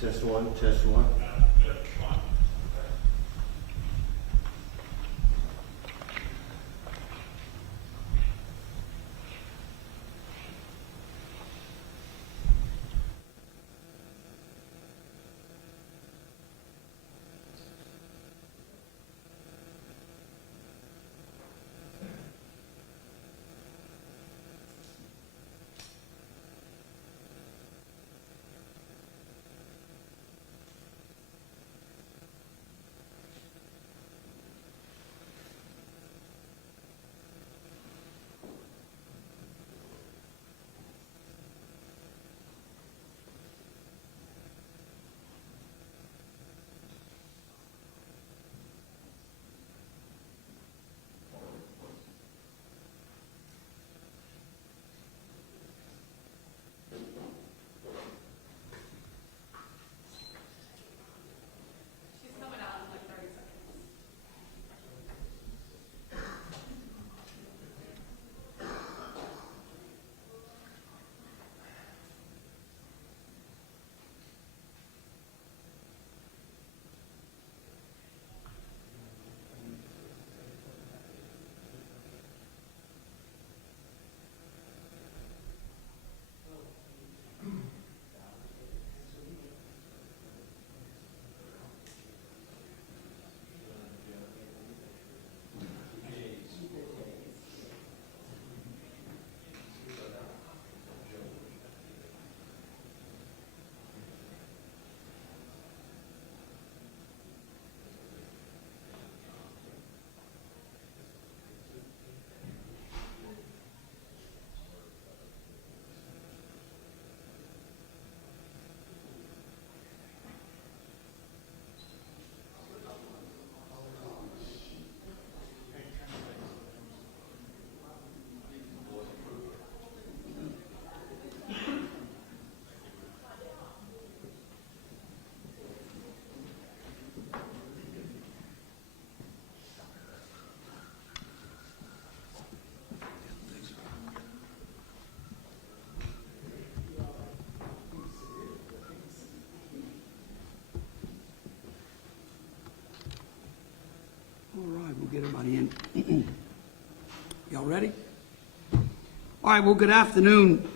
Test one, test one. All right, we'll get everybody in. Y'all ready? All right, well, good afternoon.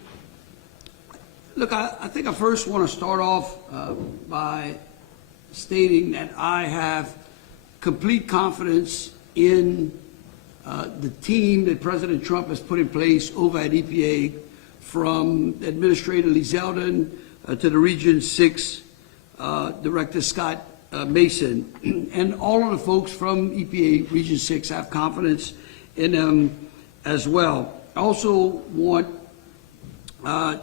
Look, I think I first want to start off by stating that I have complete confidence in the team that President Trump has put in place over at EPA, from Administrator Lee Zeldin to the Region 6 Director Scott Mason, and all of the folks from EPA Region 6 have confidence in them as well. I also want to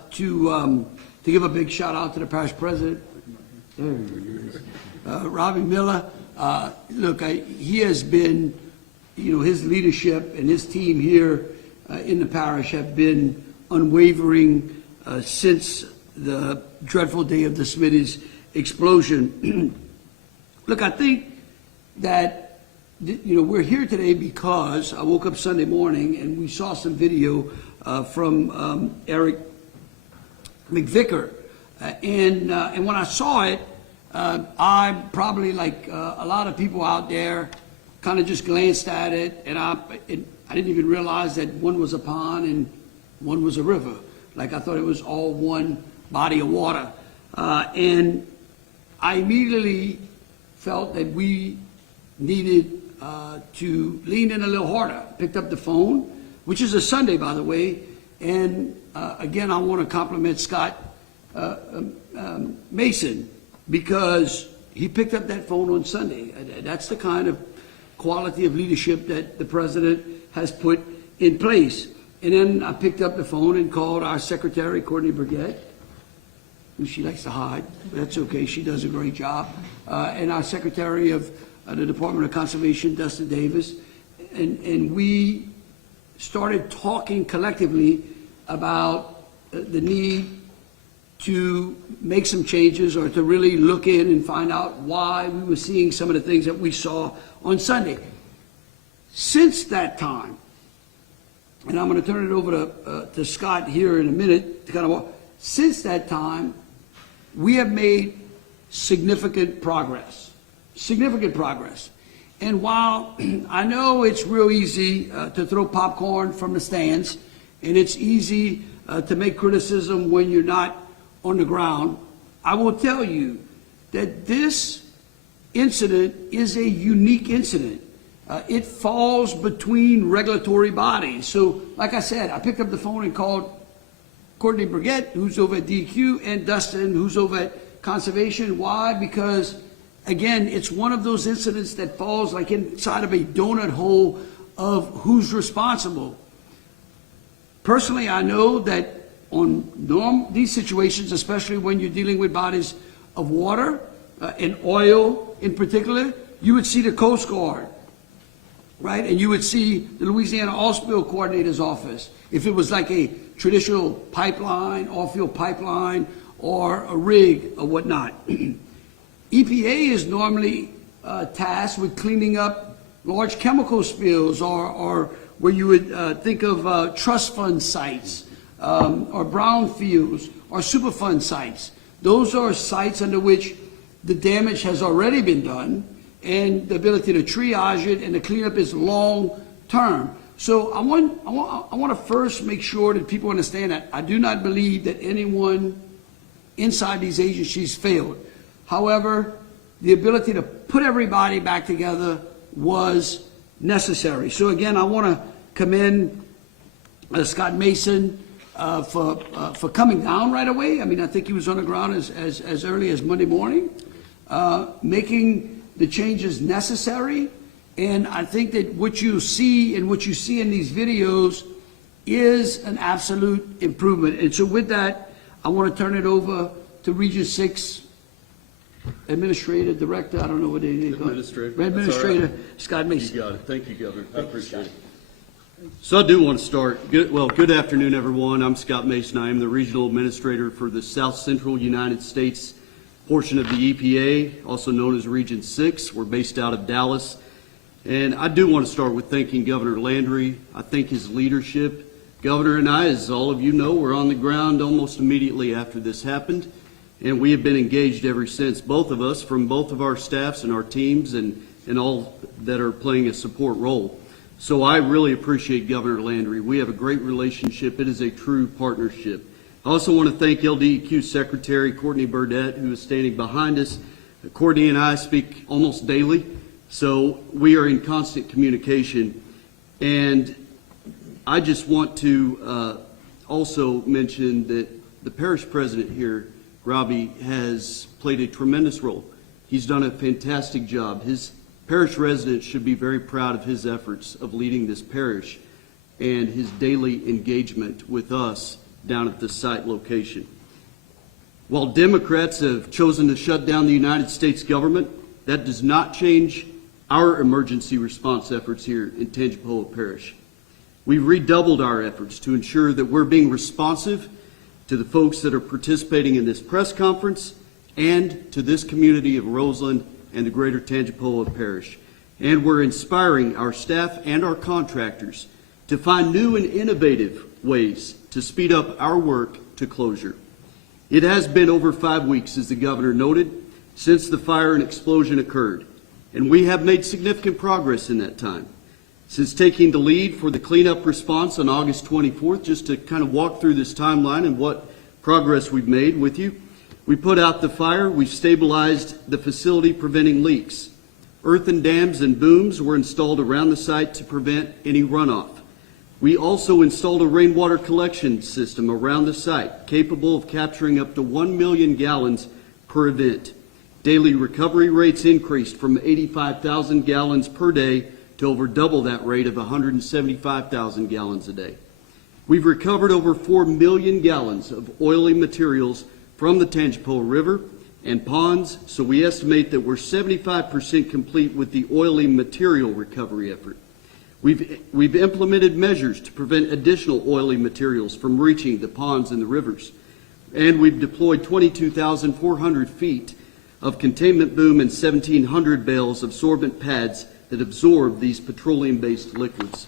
give a big shout out to the parish president, Robbie Miller. Look, he has been, his leadership and his team here in the parish have been unwavering since the dreadful day of the Smitty's explosion. Look, I think that, we're here today because I woke up Sunday morning and we saw some video from Eric McVicker. And when I saw it, I probably, like a lot of people out there, kind of just glanced at it, and I didn't even realize that one was a pond and one was a river. Like, I thought it was all one body of water. And I immediately felt that we needed to lean in a little harder. Picked up the phone, which is a Sunday, by the way, and again, I want to compliment Scott Mason, because he picked up that phone on Sunday. That's the kind of quality of leadership that the president has put in place. And then I picked up the phone and called our secretary, Courtney Burgett, who she likes to hide, but that's okay, she does a great job, and our secretary of the Department of Conservation, Dustin Davis, and we started talking collectively about the need to make some changes, or to really look in and find out why we were seeing some of the things that we saw on Sunday. Since that time, and I'm going to turn it over to Scott here in a minute to kind of walk. Since that time, we have made significant progress. Significant progress. And while I know it's real easy to throw popcorn from the stands, and it's easy to make criticism when you're not on the ground, I will tell you that this incident is a unique incident. It falls between regulatory bodies. So, like I said, I picked up the phone and called Courtney Burgett, who's over at DEQ, and Dustin, who's over at Conservation. Why? Because, again, it's one of those incidents that falls like inside of a donut hole of who's responsible. Personally, I know that on these situations, especially when you're dealing with bodies of water and oil in particular, you would see the Coast Guard, right? And you would see the Louisiana Oil Spill Coordinator's office. If it was like a traditional pipeline, oil-field pipeline, or a rig or whatnot. EPA is normally tasked with cleaning up large chemical spills, or where you would think of trust fund sites, or brownfields, or Superfund sites. Those are sites under which the damage has already been done, and the ability to triage it and the cleanup is long term. So I want to first make sure that people understand that I do not believe that anyone inside these agencies failed. However, the ability to put everybody back together was necessary. So again, I want to commend Scott Mason for coming down right away. I mean, I think he was on the ground as early as Monday morning, making the changes necessary. And I think that what you see and what you see in these videos is an absolute improvement. And so with that, I want to turn it over to Region 6 Administrator, Director, I don't know what they call it. Administrator Scott Mason. You got it. Thank you, Governor. I appreciate it. So I do want to start. Good afternoon, everyone. I'm Scott Mason. I am the Regional Administrator for the South Central United States portion of the EPA, also known as Region 6. We're based out of Dallas. And I do want to start with thanking Governor Landry. I think his leadership. Governor and I, as all of you know, were on the ground almost immediately after this happened. And we have been engaged ever since, both of us, from both of our staffs and our teams and all that are playing a support role. So I really appreciate Governor Landry. We have a great relationship. It is a true partnership. I also want to thank LDEQ Secretary Courtney Burgett, who is standing behind us. Courtney and I speak almost daily, so we are in constant communication. And I just want to also mention that the parish president here, Robbie, has played a tremendous role. He's done a fantastic job. His parish residents should be very proud of his efforts of leading this parish and his daily engagement with us down at the site location. While Democrats have chosen to shut down the United States government, that does not change our emergency response efforts here in Tangipahoa Parish. We've redoubled our efforts to ensure that we're being responsive to the folks that are participating in this press conference and to this community of Roseland and the greater Tangipahoa Parish. And we're inspiring our staff and our contractors to find new and innovative ways to speed up our work to closure. It has been over 5 weeks, as the governor noted, since the fire and explosion occurred, and we have made significant progress in that time. Since taking the lead for the cleanup response on August 24th, just to kind of walk through this timeline and what progress we've made with you, we put out the fire, we stabilized the facility preventing leaks. Earthen dams and booms were installed around the site to prevent any runoff. We also installed a rainwater collection system around the site, capable of capturing up to 1 million gallons per event. Daily recovery rates increased from 85,000 gallons per day to over double that rate of 175,000 gallons a day. We've recovered over 4 million gallons of oily materials from the Tangipahoa River and ponds, so we estimate that we're 75% complete with the oily material recovery effort. We've implemented measures to prevent additional oily materials from reaching the ponds and the rivers. And we've deployed 22,400 feet of containment boom and 1,700 bales of sorbent pads that absorb these petroleum-based liquids.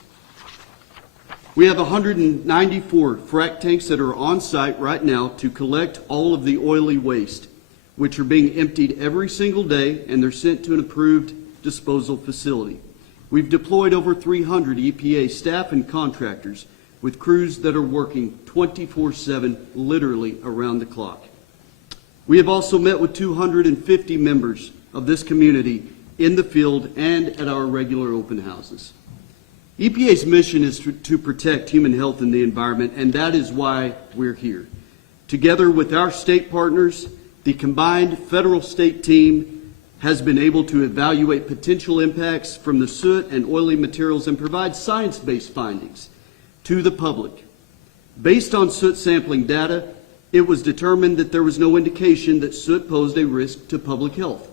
We have 194 frac tanks that are on site right now to collect all of the oily waste. which are being emptied every single day, and they're sent to an approved disposal facility. We've deployed over 300 EPA staff and contractors with crews that are working 24/7, literally around the clock. We have also met with 250 members of this community in the field and at our regular open houses. EPA's mission is to protect human health and the environment, and that is why we're here. Together with our state partners, the combined federal-state team has been able to evaluate potential impacts from the soot and oily materials and provide science-based findings to the public. Based on soot sampling data, it was determined that there was no indication that soot posed a risk to public health.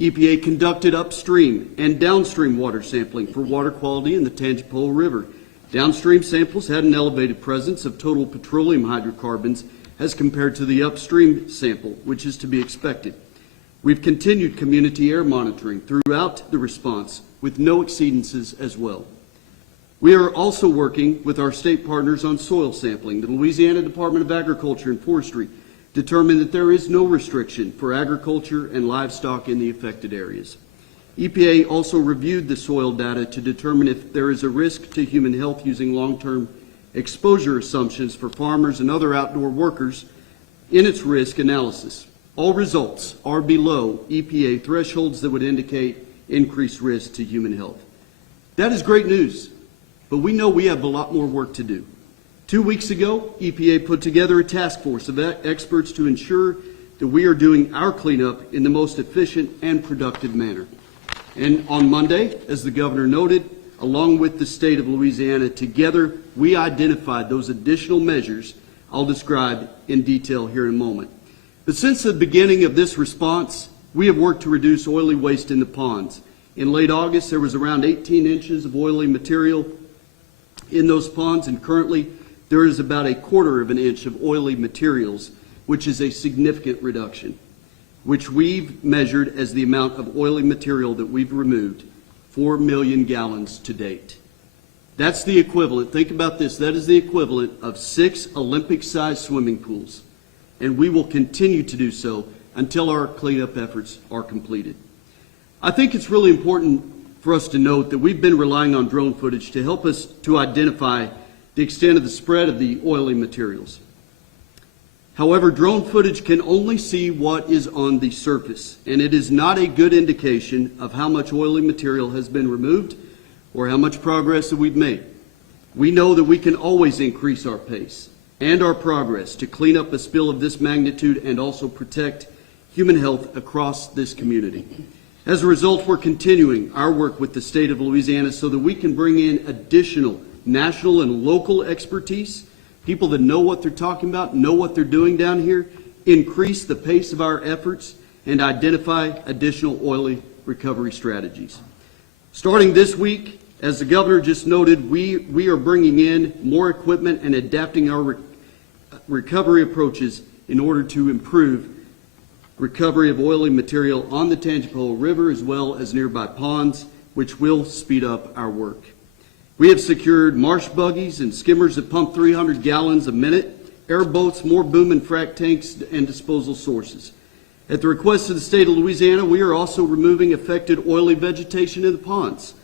EPA conducted upstream and downstream water sampling for water quality in the Tangipahoa River. Downstream samples had an elevated presence of total petroleum hydrocarbons as compared to the upstream sample, which is to be expected. We've continued community air monitoring throughout the response with no exceedances as well. We are also working with our state partners on soil sampling. The Louisiana Department of Agriculture and Forestry determined that there is no restriction for agriculture and livestock in the affected areas. EPA also reviewed the soil data to determine if there is a risk to human health using long-term exposure assumptions for farmers and other outdoor workers in its risk analysis. All results are below EPA thresholds that would indicate increased risk to human health. That is great news, but we know we have a lot more work to do. 2 weeks ago, EPA put together a task force of experts to ensure that we are doing our cleanup in the most efficient and productive manner. And on Monday, as the governor noted, along with the state of Louisiana, together we identified those additional measures I'll describe in detail here in a moment. But since the beginning of this response, we have worked to reduce oily waste in the ponds. In late August, there was around 18 inches of oily material in those ponds, and currently there is about 1/4 of an inch of oily materials, which is a significant reduction, which we've measured as the amount of oily material that we've removed, 4 million gallons to date. That's the equivalent, think about this, that is the equivalent of 6 Olympic-sized swimming pools. And we will continue to do so until our cleanup efforts are completed. I think it's really important for us to note that we've been relying on drone footage to help us to identify the extent of the spread of the oily materials. However, drone footage can only see what is on the surface, and it is not a good indication of how much oily material has been removed or how much progress that we've made. We know that we can always increase our pace and our progress to clean up a spill of this magnitude and also protect human health across this community. As a result, we're continuing our work with the state of Louisiana so that we can bring in additional national and local expertise, people that know what they're talking about, know what they're doing down here, increase the pace of our efforts, and identify additional oily recovery strategies. Starting this week, as the governor just noted, we are bringing in more equipment and adapting our recovery approaches in order to improve recovery of oily material on the Tangipahoa River as well as nearby ponds, which will speed up our work. We have secured marsh buggies and skimmers that pump 300 gallons a minute, airboats, more boom and frac tanks, and disposal sources. At the request of the state of Louisiana, we are also removing affected oily vegetation in the ponds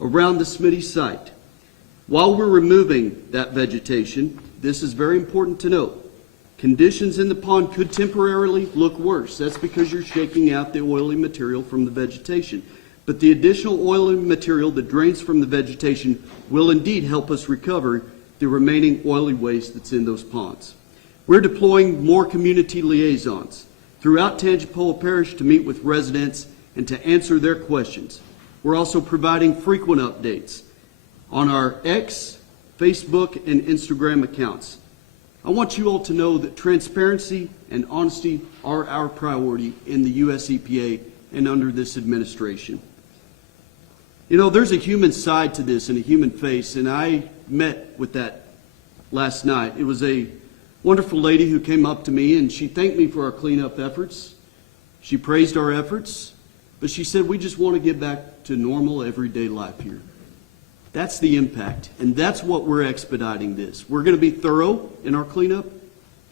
around the Smitty site. While we're removing that vegetation, this is very important to note, conditions in the pond could temporarily look worse. That's because you're shaking out the oily material from the vegetation. But the additional oily material that drains from the vegetation will indeed help us recover the remaining oily waste that's in those ponds. We're deploying more community liaisons throughout Tangipahoa Parish to meet with residents and to answer their questions. We're also providing frequent updates on our X, Facebook, and Instagram accounts. I want you all to know that transparency and honesty are our priority in the U.S. EPA and under this administration. You know, there's a human side to this and a human face, and I met with that last night. It was a wonderful lady who came up to me, and she thanked me for our cleanup efforts. She praised our efforts, but she said, we just want to get back to normal everyday life here. That's the impact, and that's what we're expediting this. We're going to be thorough in our cleanup,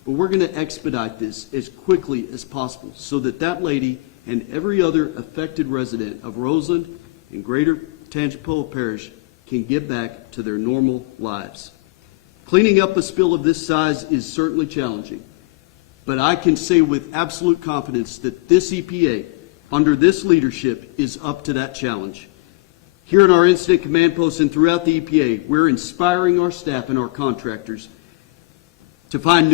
but we're going to expedite this as quickly as possible so that that lady and every other affected resident of Roseland and Greater Tangipahoa Parish can get back to their normal lives. Cleaning up a spill of this size is certainly challenging, but I can say with absolute confidence that this EPA, under this leadership, is up to that challenge. Here in our incident command posts and throughout the EPA, we're inspiring our staff and our contractors to find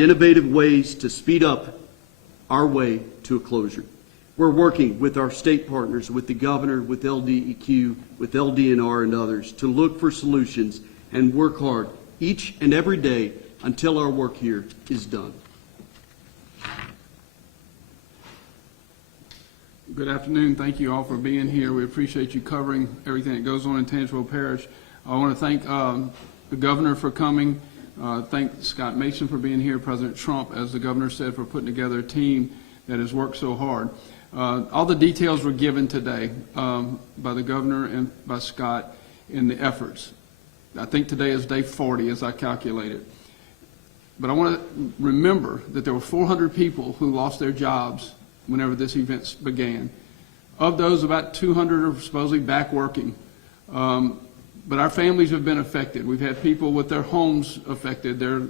innovative ways to speed up our way to a closure. We're working with our state partners, with the governor, with LDEQ, with LDNR and others to look for solutions and work hard each and every day until our work here is done. Good afternoon. Thank you all for being here. We appreciate you covering everything that goes on in Tangipahoa Parish. I want to thank the governor for coming. Thank Scott Mason for being here, President Trump, as the governor said, for putting together a team that has worked so hard. All the details were given today by the governor and by Scott in the efforts. I think today is day 40 as I calculated. But I want to remember that there were 400 people who lost their jobs whenever this event began. Of those, about 200 are supposedly back working. But our families have been affected. We've had people with their homes affected. They're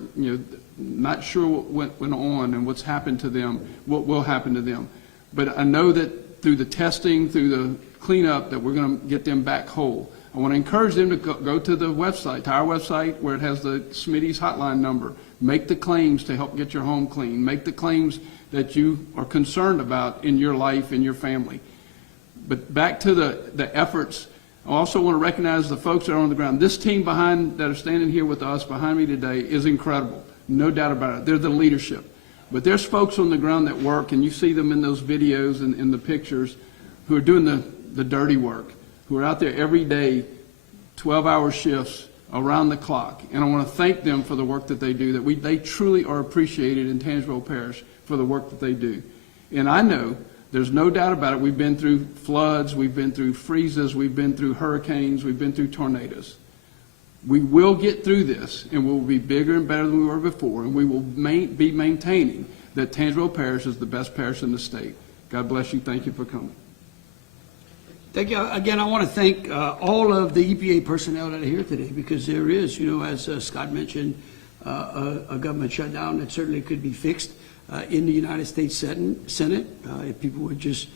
not sure what went on and what's happened to them, what will happen to them. But I know that through the testing, through the cleanup, that we're going to get them back whole. I want to encourage them to go to the website, to our website, where it has the Smitty's hotline number. Make the claims to help get your home clean. Make the claims that you are concerned about in your life and your family. But back to the efforts, I also want to recognize the folks that are on the ground. This team that are standing here with us behind me today is incredible. No doubt about it. They're the leadership. But there's folks on the ground that work, and you see them in those videos and in the pictures, who are doing the dirty work, who are out there every day, 12-hour shifts around the clock. And I want to thank them for the work that they do, that they truly are appreciated in Tangipahoa Parish for the work that they do. And I know, there's no doubt about it, we've been through floods, we've been through freezes, we've been through hurricanes, we've been through tornadoes. We will get through this, and we'll be bigger and better than we were before, and we will be maintaining that Tangipahoa Parish is the best parish in the state. God bless you. Thank you for coming. Thank you. Again, I want to thank all of the EPA personnel that are here today, because there is, as Scott mentioned, a government shutdown that certainly could be fixed in the United States Senate if people would just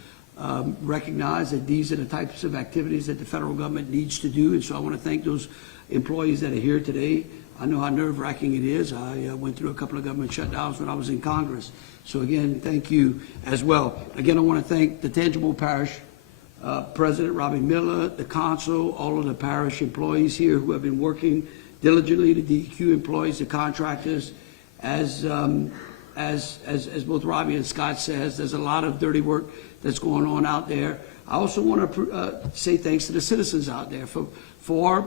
recognize that these are the types of activities that the federal government needs to do. And so I want to thank those employees that are here today. I know how nerve-wracking it is. I went through a couple of government shutdowns when I was in Congress. So again, thank you as well. Again, I want to thank the Tangipahoa Parish President Robbie Miller, the council, all of the parish employees here who have been working diligently, the DEQ employees, the contractors. As both Robbie and Scott says, there's a lot of dirty work that's going on out there. I also want to say thanks to the citizens out there for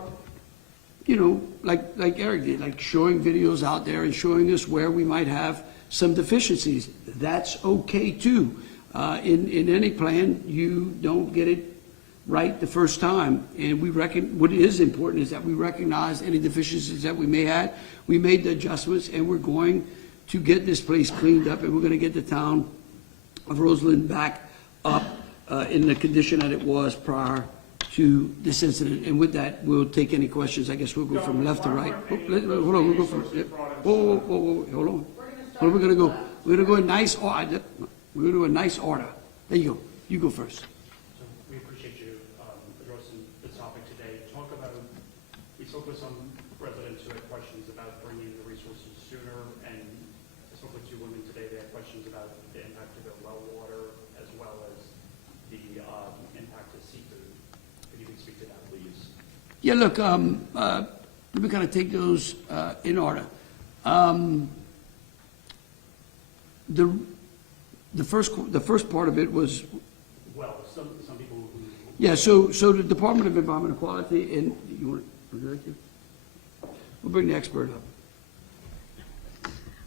like Eric did, like showing videos out there and showing us where we might have some deficiencies. That's okay too. In any plan, you don't get it right the first time, and what is important is that we recognize any deficiencies that we may have. We made the adjustments, and we're going to get this place cleaned up, and we're going to get the town of Roseland back up in the condition that it was prior to this incident. And with that, we'll take any questions. I guess we'll go from left to right. Hold on, we'll go from. Whoa, hold on. Where are we going to go? We're going to go in nice order. We're going to do a nice order. There you go. You go first. So we appreciate you addressing the topic today. We spoke with some residents who had questions about bringing the resources sooner, and I spoke with two women today. They had questions about the impact of their well water as well as the impact of seafood. Could you speak to that, please? Yeah, look, let me kind of take those in order. The first part of it was, Well, some people who... yeah, so the Department of Environmental Quality, and you want to direct you? We'll bring the expert up.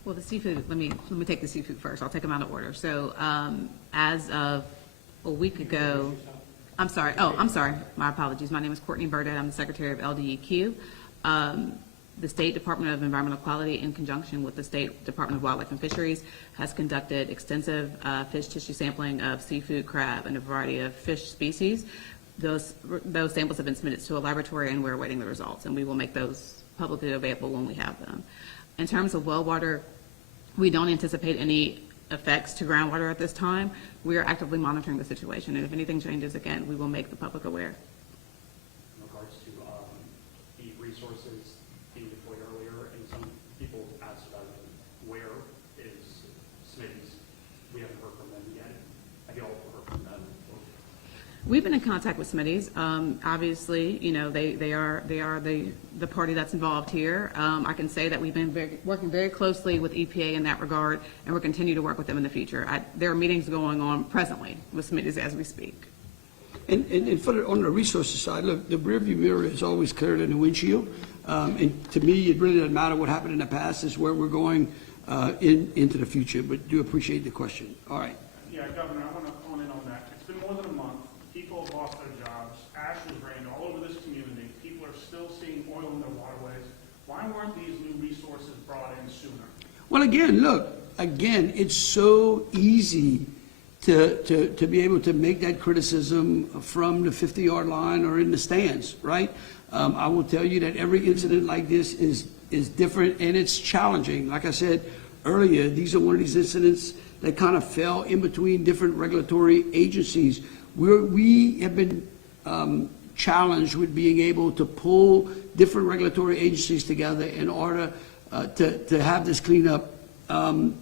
Well, the seafood, let me take the seafood first. I'll take them out of order. So as of a week ago, I'm sorry, my apologies. My name is Courtney Burdett. I'm the Secretary of LDEQ. The State Department of Environmental Quality, in conjunction with the State Department of Wildlife and Fisheries, has conducted extensive fish tissue sampling of seafood, crab, and a variety of fish species. Those samples have been submitted to a laboratory, and we're awaiting the results, and we will make those publicly available when we have them. In terms of well water, we don't anticipate any effects to groundwater at this time. We are actively monitoring the situation, and if anything changes, again, we will make the public aware. In regards to the resources being deployed earlier, and some people asked about where is Smitty's. We haven't heard from them yet. Have you all heard from them? We've been in contact with Smitty's. Obviously, you know, they are the party that's involved here. I can say that we've been working very closely with EPA in that regard, and we'll continue to work with them in the future. There are meetings going on presently with Smitty's as we speak. And on the resources side, look, the rearview mirror is always clearer than the windshield. And to me, it really doesn't matter what happened in the past, it's where we're going into the future. But do appreciate the question. All right. Yeah, Governor, I want to comment on that. It's been more than a month. People have lost their jobs. Ash has rained all over this community. People are still seeing oil in their waterways. Why weren't these new resources brought in sooner? Well, again, it's so easy to be able to make that criticism from the 50-yard line or in the stands, right? I will tell you that every incident like this is different and it's challenging. Like I said earlier, these are one of these incidents that kind of fell in between different regulatory agencies. We have been challenged with being able to pull different regulatory agencies together in order to have this cleanup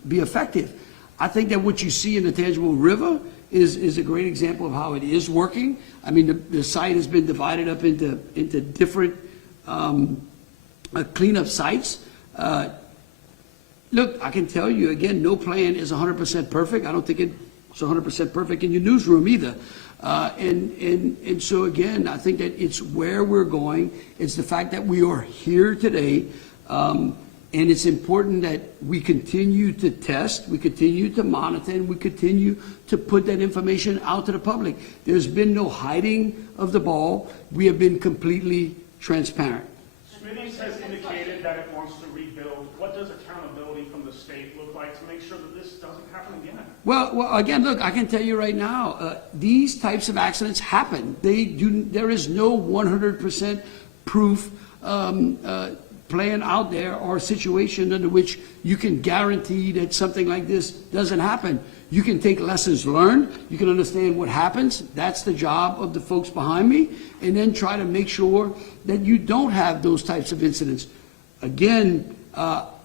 be effective. I think that what you see in the Tangible River is a great example of how it is working. I mean, the site has been divided up into different cleanup sites. Look, I can tell you, again, no plan is 100% perfect. I don't think it's 100% perfect in your newsroom either. And so, again, I think that it's where we're going. It's the fact that we are here today. And it's important that we continue to test, we continue to monitor, and we continue to put that information out to the public. There's been no hiding of the ball. We have been completely transparent. Smitty's has indicated that it wants to rebuild. What does accountability from the state look like to make sure that this doesn't happen again? Well, again, look, I can tell you right now, these types of accidents happen. There is no 100% proof plan out there or situation under which you can guarantee that something like this doesn't happen. You can take lessons learned, you can understand what happens, that's the job of the folks behind me, and then try to make sure that you don't have those types of incidents. Again,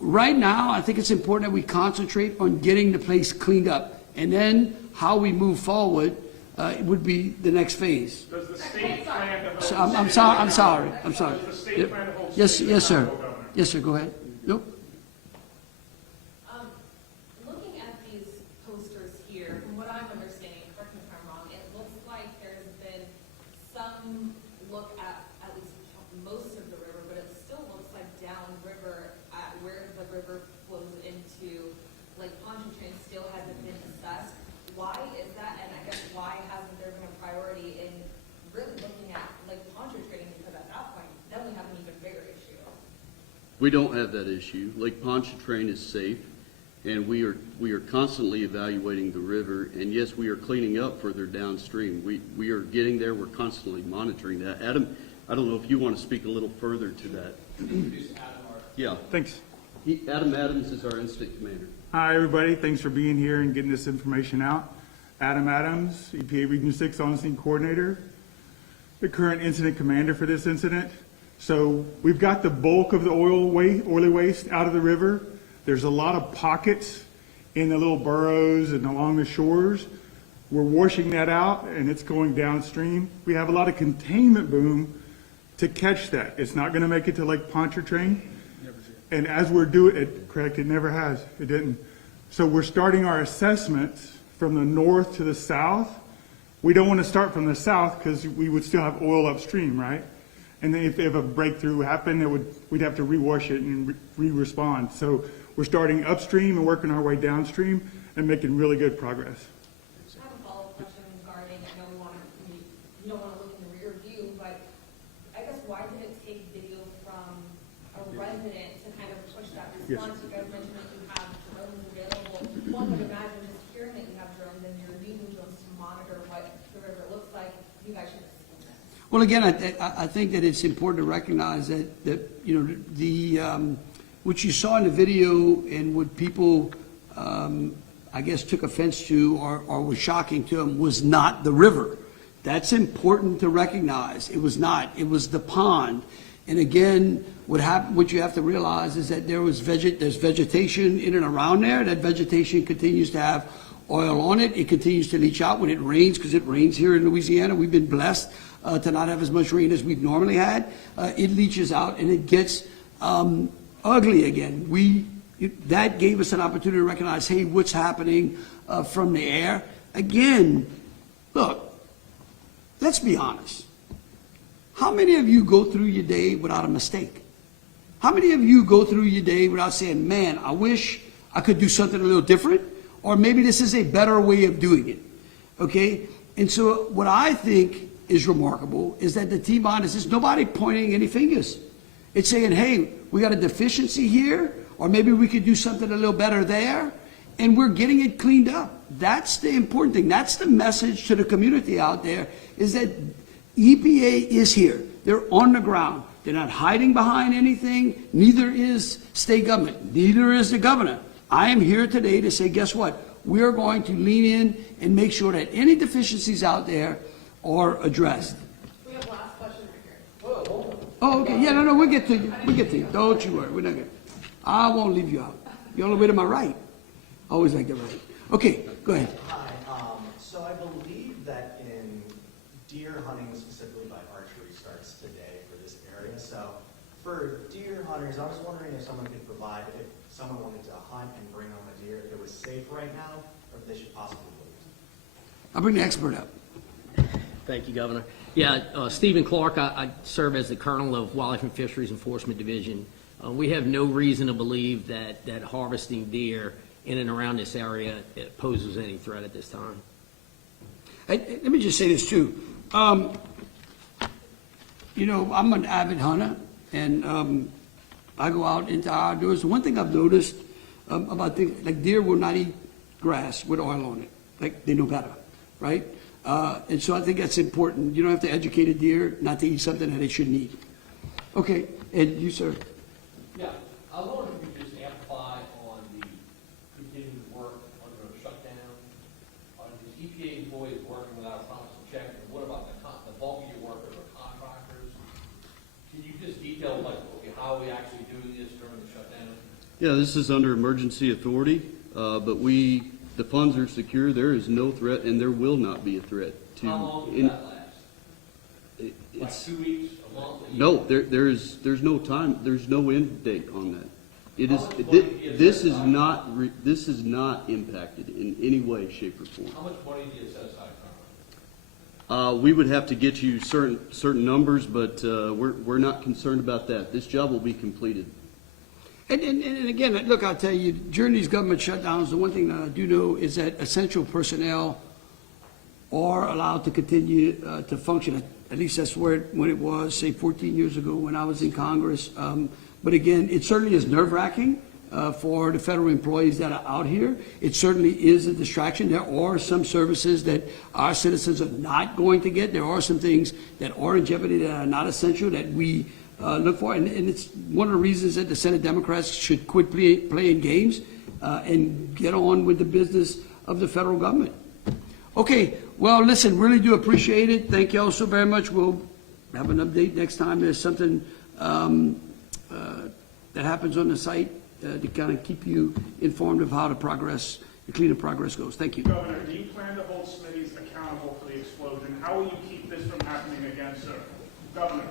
right now, I think it's important that we concentrate on getting the place cleaned up, and then how we move forward would be the next phase. Does the state plan to hold? So, I'm sorry. Does the state plan to hold? Yes, Smitty's yes, sir. accountable, Governor? Yes, sir, go ahead. Nope. Looking at these posters here, from what I'm understanding, correct me if I'm wrong, it looks like there's been some look at least most of the river, but it still looks like downriver at where the river flows into Lake Pontchartrain still hasn't been assessed. Why is that? And I guess why hasn't there been a priority in really looking at Lake Pontchartrain? Because at that point, then we have an even bigger issue. We don't have that issue. Lake Pontchartrain is safe, and we are constantly evaluating the river, and yes, we are cleaning up further downstream. We are getting there. We're constantly monitoring that. Adam, I don't know if you want to speak a little further to that. Yeah. Thanks. Adam Adams is our incident commander. Hi, everybody. Thanks for being here and getting this information out. Adam Adams, EPA Region 6 On-Scene Coordinator, the current incident commander for this incident. So we've got the bulk of the oily waste out of the river. There's a lot of pockets in the little burrows and along the shores. We're washing that out, and it's going downstream. We have a lot of containment boom to catch that. It's not going to make it to Lake Pontchartrain. And as we're doing it, correct, it never has. It didn't. So we're starting our assessments from the north to the south. We don't want to start from the south because we would still have oil upstream, right? And then if a breakthrough happened, we'd have to rewash it and re-respond. So we're starting upstream and working our way downstream and making really good progress. I have a follow-up question regarding, I know you don't want to look in the rear view, but I guess why did it take video from a resident resident to kind of push that Yes. response? You guys mentioned that you have drones available. One would imagine just hearing that you have drones and you're using drones to monitor what the river looks like, you guys should have seen this. Well, again, I think that it's important to recognize that you know, what you saw in the video and what people, I guess, took offense to or was shocking to them was not the river. That's important to recognize. It was not. It was the pond. And again, what you have to realize is that there's vegetation in and around there. That vegetation continues to have oil on it. It continues to leach out when it rains, because it rains here in Louisiana. We've been blessed to not have as much rain as we've normally had. It leaches out and it gets ugly again. That gave us an opportunity to recognize, hey, what's happening from the air. Again, look, let's be honest. How many of you go through your day without a mistake? How many of you go through your day without saying, man, I wish I could do something a little different, or maybe this is a better way of doing it, okay? And so what I think is remarkable is that the T-bond is nobody pointing any fingers. It's saying, hey, we got a deficiency here, or maybe we could do something a little better there, and we're getting it cleaned up. That's the important thing. That's the message to the community out there, is that EPA is here. They're on the ground. They're not hiding behind anything. Neither is state government. Neither is the governor. I am here today to say, guess what? We're going to lean in and make sure that any deficiencies out there are addressed. We have last question right here. Oh, okay. Yeah, no, we'll get to you. We'll get to you. Don't you worry. We're not going to. I won't leave you out. You're on the way to my right. Always like the right. Okay, go ahead. Hi, so I believe that in deer hunting, specifically by archery, starts today for this area. So for deer hunters, I was wondering if someone could provide, if someone wanted to hunt and bring home a deer, if it was safe right now, or if they should possibly leave. I'll bring the expert up. Thank you, Governor. Yeah, Stephen Clark, I serve as the Colonel of Wildlife and Fisheries Enforcement Division. We have no reason to believe that harvesting deer in and around this area poses any threat at this time. Let me just say this too. You know, I'm an avid hunter, and I go out into our outdoors. One thing I've noticed about things like deer will not eat grass with oil on it. Like, they know better, right? And so I think that's important. You don't have to educate a deer not to eat something that they shouldn't eat. Okay, and you, sir? Yeah, I wonder if you could just amplify on the continuing work under a shutdown. Are these EPA employees working without a promise to check? And what about the bulk of your workers or contractors? Can you just detail, like, okay, how are we actually doing this during the shutdown? Yeah, this is under emergency authority, but the funds are secure. There is no threat, and there will not be a threat to. How long does that last? Like It's 2 weeks, a month, a year? no, there's no time. There's no end date on that. It How is. much money do you This set is aside? not. This is not impacted in any way, shape, or form. How much money do you set aside currently? We would have to get you certain numbers, but we're not concerned about that. This job will be completed. And again, look, I'll tell you, during these government shutdowns, the one thing that I do know is that essential personnel are allowed to continue to function. At least that's when it was, say, 14 years ago when I was in Congress. But again, it certainly is nerve-wracking for the federal employees that are out here. It certainly is a distraction. There are some services that our citizens are not going to get. There are some things that are in jeopardy that are not essential that we look for. And it's one of the reasons that the Senate Democrats should quit playing games and get on with the business of the federal government. Okay, well, listen, really do appreciate it. Thank you all so very much. We'll have an update next time there's something that happens on the site to kind of keep you informed of how the cleanup progress goes. Thank you. Governor, do you plan to hold Smitty's accountable for the explosion? How will you keep this from happening again, sir? Governor,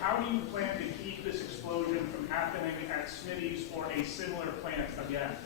how do you plan to keep this explosion from happening at Smitty's or a similar plant again?